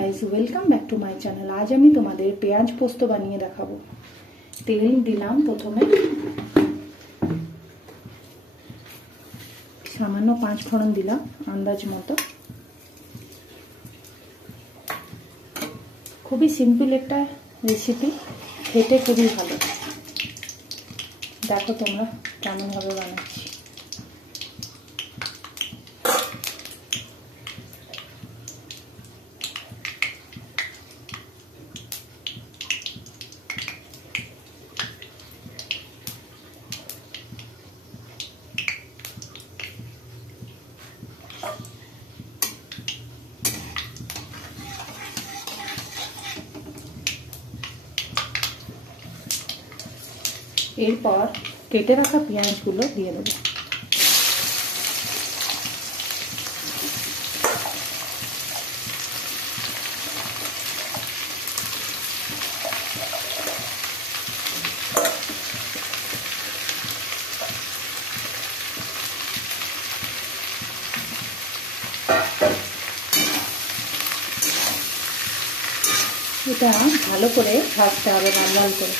Guys welcome back to my channel. आज আমি তোমাদের পেঁয়াজ পোস্ত বানিয়ে দেখাবো। তেল দিলাম, প্রথমে সামান্য 5 ফোড়ন দিলাম আন্দাজ মতো। খুবই সিম্পল একটা রেসিপি, খেতে খুবই ভালো। দেখো তোমরা কেমন ভাবে বানাচ্ছি। এরপর কেটে রাখা পেঁয়াজগুলো দিয়ে দেবো। এটা ভালো করে ভাজতে হবে, লাল লাল করে।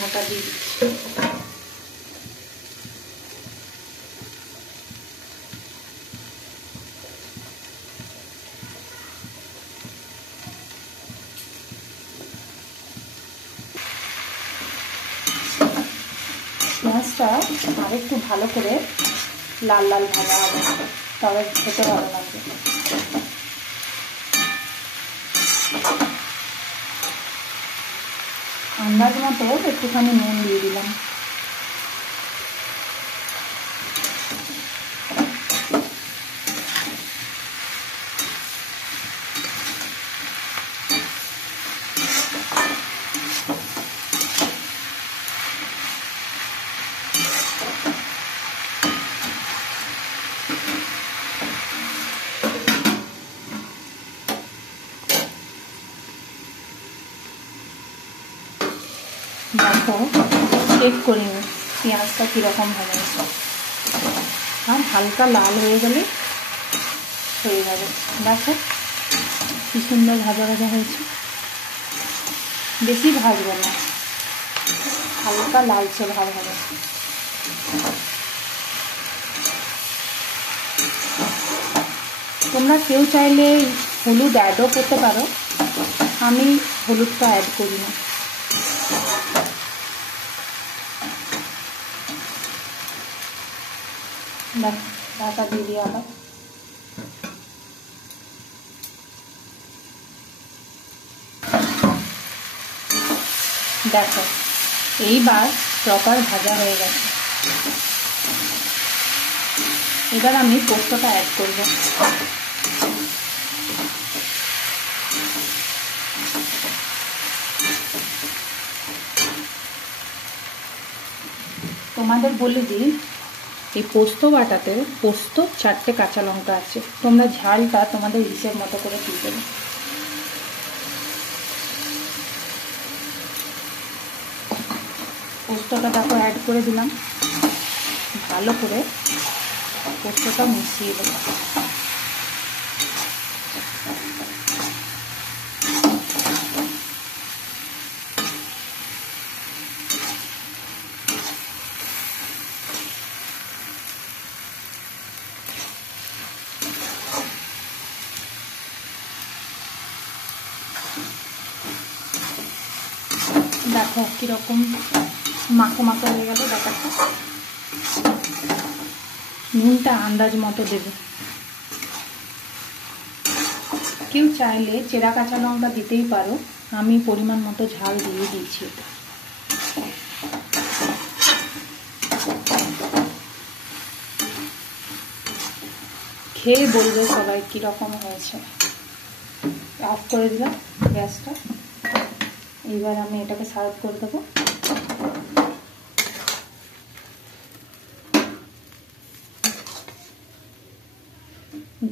ঢাকা দিয়ে দিচ্ছি। পেঁয়াজটা আর একটু ভালো করে লাল লাল ভাজা হবে, তবে খেতে ভালো লাগবে। আন্দাজ মতো একটুখানি নুন দিয়ে দিলাম। দেখো চেক করে নিই পেঁয়াজটা কীরকম ভালো হয়েছে, আর হালকা লাল হয়ে গেলে হয়ে যাবে। দেখো কি সুন্দর ভাজা ভাজা হয়েছে। বেশি ভাজবো না, হালকা লালচে ভাব হবে। তোমরা কেউ চাইলে হলুদ অ্যাডও করতে পারো, আমি হলুদটা অ্যাড করি না। ঢাকা দিয়ে দিয়ে আবার দেখো এইবার প্রপার ভাজা হয়ে গেছে। এবার আমি পোস্তটা অ্যাড করব। তোমাদের বলে দিই, এই পোস্ত বাটাতে পোস্ত 4টে কাঁচা লঙ্কা আছে, তোমরা ঝালটা তোমাদের হিসেব মতো করে দিয়ে দেবে। পোস্তটা দেখো অ্যাড করে দিলাম, ভালো করে পোস্তটা মিশিয়ে দেবো। দেখো কিরকম মাখো মাখো হয়ে গেল ব্যাপারটা। নুনটা আন্দাজ মতো দেবে। কেউ চাইলে চেরা কাঁচা লঙ্কা দিতেই পারো, আমি পরিমাণ মতো ঝাল দিয়ে দিয়েছি। খেয়ে বলবে সবাই কীরকম হয়েছে। অফ করে দিলাম গ্যাসটা। এবার আমি এটাকে সার্ভ করে দেবো।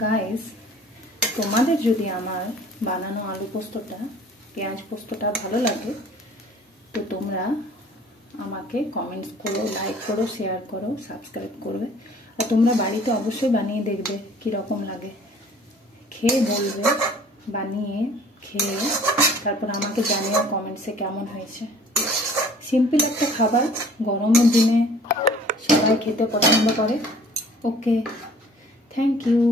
গাইস, তোমাদের যদি আমার বানানো আলু পোস্তটা, পেঁয়াজ পোস্তটা ভালো লাগে তো তোমরা আমাকে কমেন্টস করো, লাইক করো, শেয়ার করো, সাবস্ক্রাইব করবে। আর তোমরা বাড়িতে অবশ্যই বানিয়ে দেখবে কীরকম লাগে, খেয়ে বলবে, বানিয়ে খেয়ে তারপর আমাকে জানিও কমেন্টসে কেমন হয়েছে। সিম্পল একটা খাবার, গরমের দিনে সবাই খেতে পছন্দ করে। ওকে, থ্যাংক ইউ।